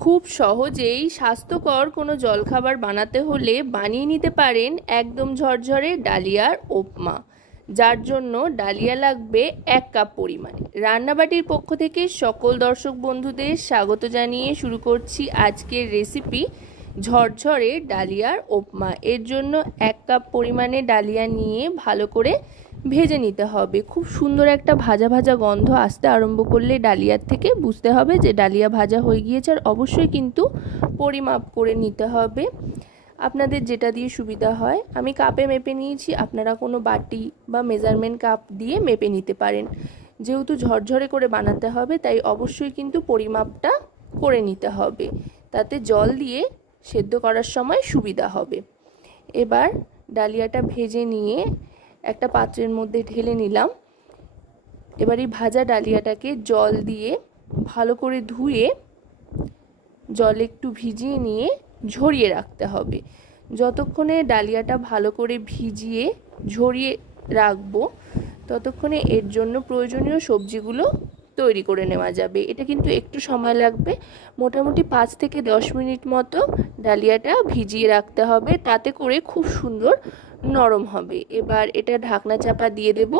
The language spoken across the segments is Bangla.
খুব সহজেই স্বাস্থ্যকর কোনো জলখাবার বানাতে হলে বানিয়ে নিতে পারেন একদম ঝরঝরে ডালিয়ার উপমা, যার জন্য ডালিয়া লাগবে 1 কাপ পরিমাণে। রান্নাবাটির পক্ষ থেকে সকল দর্শক বন্ধুদের স্বাগত জানিয়ে শুরু করছি আজকের রেসিপি ঝরঝরে ডালিয়ার উপমা। এর জন্য 1 কাপ পরিমাণে ডালিয়া নিয়ে ভালো করে ভেজে নিতে হবে। খুব সুন্দর একটা ভাজা ভাজা গন্ধ আসতে আরম্ভ করলে ডালিয়ার থেকে বুঝতে হবে যে ডালিয়া ভাজা হয়ে গিয়েছে। আর অবশ্যই কিন্তু পরিমাপ করে নিতে হবে, আপনাদের যেটা দিয়ে সুবিধা হয়। আমি কাপে মেপে নিয়েছি, আপনারা কোনো বাটি বা মেজারমেন্ট কাপ দিয়ে মেপে নিতে পারেন। যেহেতু ঝরঝরে করে বানাতে হবে তাই অবশ্যই কিন্তু পরিমাপটা করে নিতে হবে, তাতে জল দিয়ে সেদ্ধ করার সময় সুবিধা হবে। এবার ডালিয়াটা ভেজে নিয়ে একটা পাত্রের মধ্যে ঢেলে নিলাম। এবার এই ভাজা ডালিয়াটাকে জল দিয়ে ভালো করে ধুয়ে জলে একটু ভিজিয়ে নিয়ে ঝরিয়ে রাখতে হবে। যতক্ষণে ডালিয়াটা ভালো করে ভিজিয়ে ঝরিয়ে রাখবো ততক্ষণে এর জন্য প্রয়োজনীয় সবজিগুলো তৈরি করে নেওয়া যাবে। এটা কিন্তু একটু সময় লাগবে, মোটামুটি 5 থেকে 10 মিনিট মতো ডালিয়াটা ভিজিয়ে রাখতে হবে, তাতে করে খুব সুন্দর নরম হবে। এবার এটা ঢাকনা চাপা দিয়ে দেব।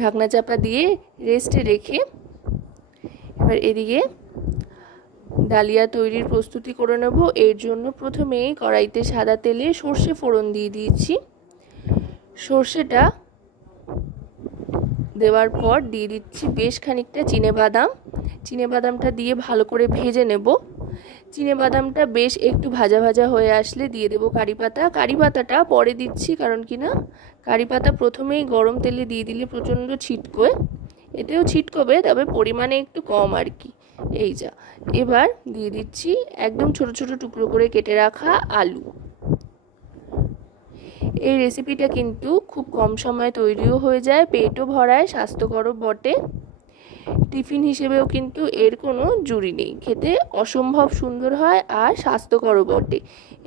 ঢাকনা চাপা দিয়ে রেস্টে রেখে এবার এদিকে ডালিয়া তৈরির প্রস্তুতি করে নেব। এর জন্য প্রথমেই কড়াইতে সাদা তেলে সর্ষে ফোড়ন দিয়ে দিয়েছি। সর্ষেটা দেওয়ার পর দিয়ে দিচ্ছি বেশ খানিকটা চিনেবাদামটা দিয়ে ভালো করে ভেজে নেব। চিনেবাদামটা বেশ একটু ভাজা ভাজা হয়ে আসলে দিয়ে দেব কারি পাতাটা পরে দিচ্ছি, কারণ কি না কারি পাতা প্রথমেই গরম তেলে দিয়ে দিলে প্রচণ্ড ছিটকোয়, এতেও ছিটকবে তবে পরিমাণে একটু কম আর কি। এই যা, এবার দিয়ে দিচ্ছি একদম ছোট ছোট টুকরো করে কেটে রাখা আলু। এই রেসিপিটা কিন্তু খুব কম সময়ে তৈরিও হয়ে যায়, পেটও ভরায়, স্বাস্থ্যকরও বটে। টিফিন হিসেবেও কিন্তু এর কোনো জুড়ি নেই, খেতে অসম্ভব সুন্দর হয় আর স্বাস্থ্যকরও বটে।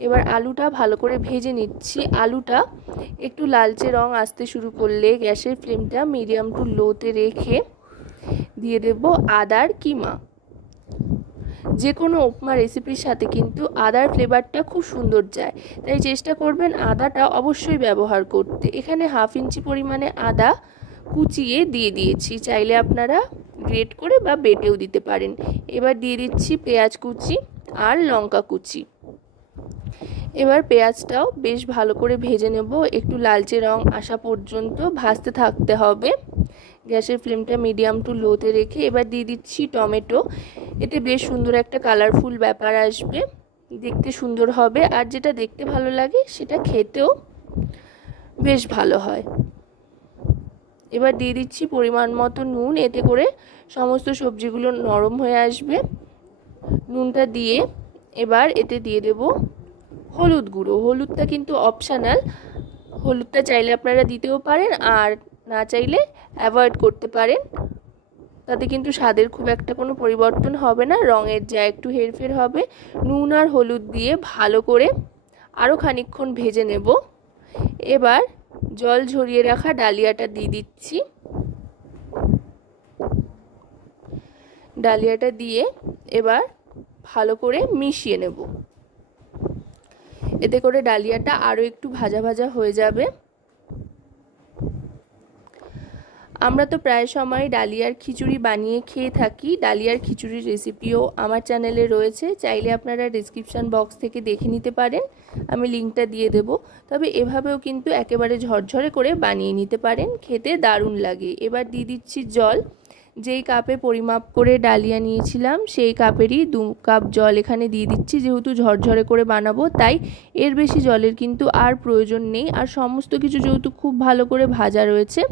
এবার আলুটা ভালো করে ভেজে নিচ্ছি। আলুটা একটু লালচে রং আসতে শুরু করলে গ্যাসের ফ্লেমটা মিডিয়াম টু লোতে রেখে দিয়ে দেব আদার কিমা। যে কোনো উপমা রেসিপির সাথে কিন্তু আদার ফ্লেভারটা খুব সুন্দর যায়, তাই চেষ্টা করবেন আদাটা অবশ্যই ব্যবহার করতে। এখানে 1/2 ইঞ্চি পরিমাণে আদা কুচিয়ে দিয়ে দিয়েছি, চাইলে আপনারা গ্রেট করে বা বেটেও দিতে পারেন। এবার দিয়ে দিচ্ছি পেঁয়াজ কুচি আর লঙ্কা কুচি। এবার পেঁয়াজটাও বেশ ভালো করে ভেজে নেব, একটু লালচে রং আসা পর্যন্ত ভাজতে থাকতে হবে। গ্যাসের ফ্লেমটা মিডিয়াম টু লোতে রেখে এবার দিয়ে দিচ্ছি টমেটো। এতে বেশ সুন্দর একটা কালারফুল ব্যাপার আসবে, দেখতে সুন্দর হবে, আর যেটা দেখতে ভালো লাগে সেটা খেতেও বেশ ভালো হয়। এবার দিয়ে দিচ্ছি পরিমাণ মতো নুন, এতে করে সমস্ত সবজিগুলো নরম হয়ে আসবে। নুনটা দিয়ে এবার এতে দিয়ে দেব হলুদ গুঁড়ো। হলুদটা কিন্তু অপশনাল, হলুদটা চাইলে আপনারা দিতেও পারেন আর না চাইলে অ্যাভয়েড করতে পারেন, তাতে কিন্তু স্বাদের খুব একটা কোনো পরিবর্তন হবে না, রঙের যা একটু হেরফের হবে। নুন আর হলুদ দিয়ে ভালো করে আরও খানিকক্ষণ ভেজে নেব। এবার জল ঝরিয়ে রাখা ডালিয়াটা দিয়ে দিচ্ছি। ডালিয়াটা দিয়ে এবার ভালো করে মিশিয়ে নেব, এতে করে ডালিয়াটা আরও একটু ভাজা ভাজা হয়ে যাবে। আমরা তো প্রায় সময় ডালিয়ার খিচুড়ি বানিয়ে খেয়ে থাকি। ডালিয়ার খিচুড়ির রেসিপিও আমার চ্যানেলে রয়েছে, চাইলে আপনারা ডেসক্রিপশন বক্স থেকে দেখে নিতে পারেন, আমি লিঙ্কটা দিয়ে দেব। তবে এভাবেও কিন্তু একেবারে ঝরঝরে করে বানিয়ে নিতে পারেন, খেতে দারুণ লাগে। এবার দিয়ে দিচ্ছি জল। যেই কাপে পরিমাপ করে ডালিয়া নিয়েছিলাম সেই কাপেরই 2 কাপ জল এখানে দিয়ে দিচ্ছি। যেহেতু ঝরঝরে করে বানাবো তাই এর বেশি জলের কিন্তু আর প্রয়োজন নেই, আর সমস্ত কিছু যেহেতু খুব ভালো করে ভাজা রয়েছে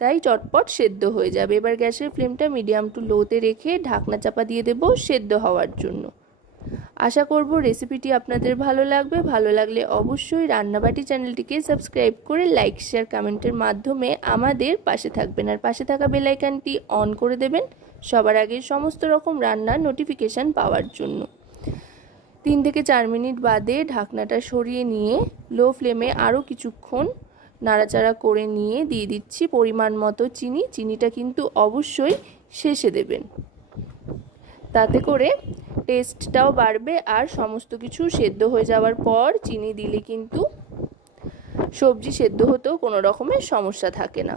তাই চটপট সেদ্ধ হয়ে যাবে। এবার গ্যাসের ফ্লেমটা মিডিয়াম টু লোতে রেখে ঢাকনা চাপা দিয়ে দেব সেদ্ধ হওয়ার জন্য। আশা করব রেসিপিটি আপনাদের ভালো লাগবে। ভালো লাগলে অবশ্যই রান্নাবাটি চ্যানেলটিকে সাবস্ক্রাইব করে লাইক শেয়ার কমেন্টের মাধ্যমে আমাদের পাশে থাকবেন, আর পাশে থাকা বেল আইকনটি অন করে দেবেন সবার আগে সমস্ত রকম রান্নার নোটিফিকেশান পাওয়ার জন্য। 3 থেকে 4 মিনিট বাদে ঢাকনাটা সরিয়ে নিয়ে লো ফ্লেমে আরও কিছুক্ষণ নাড়াচাড়া করে নিয়ে দিয়ে দিচ্ছি পরিমাণ মতো চিনি। চিনিটা কিন্তু অবশ্যই শেষে দেবেন, তাতে করে টেস্টটাও বাড়বে। আর সমস্ত কিছু সেদ্ধ হয়ে যাওয়ার পর চিনি দিলে কিন্তু সবজি সেদ্ধ হতেও কোনো রকমের সমস্যা থাকে না।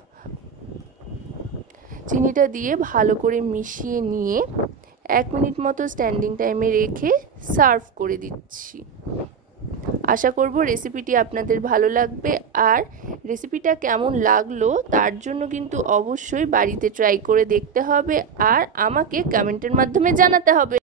চিনিটা দিয়ে ভালো করে মিশিয়ে নিয়ে 1 মিনিট মতো স্ট্যান্ডিং টাইমে রেখে সার্ভ করে দিচ্ছি। আশা করব রেসিপিটি আপনাদের ভালো লাগবে। আর রেসিপিটা কেমন লাগলো তার জন্য কিন্তু অবশ্যই বাড়িতে ট্রাই করে দেখতে হবে আর আমাকে কমেন্টের মাধ্যমে জানাতে হবে।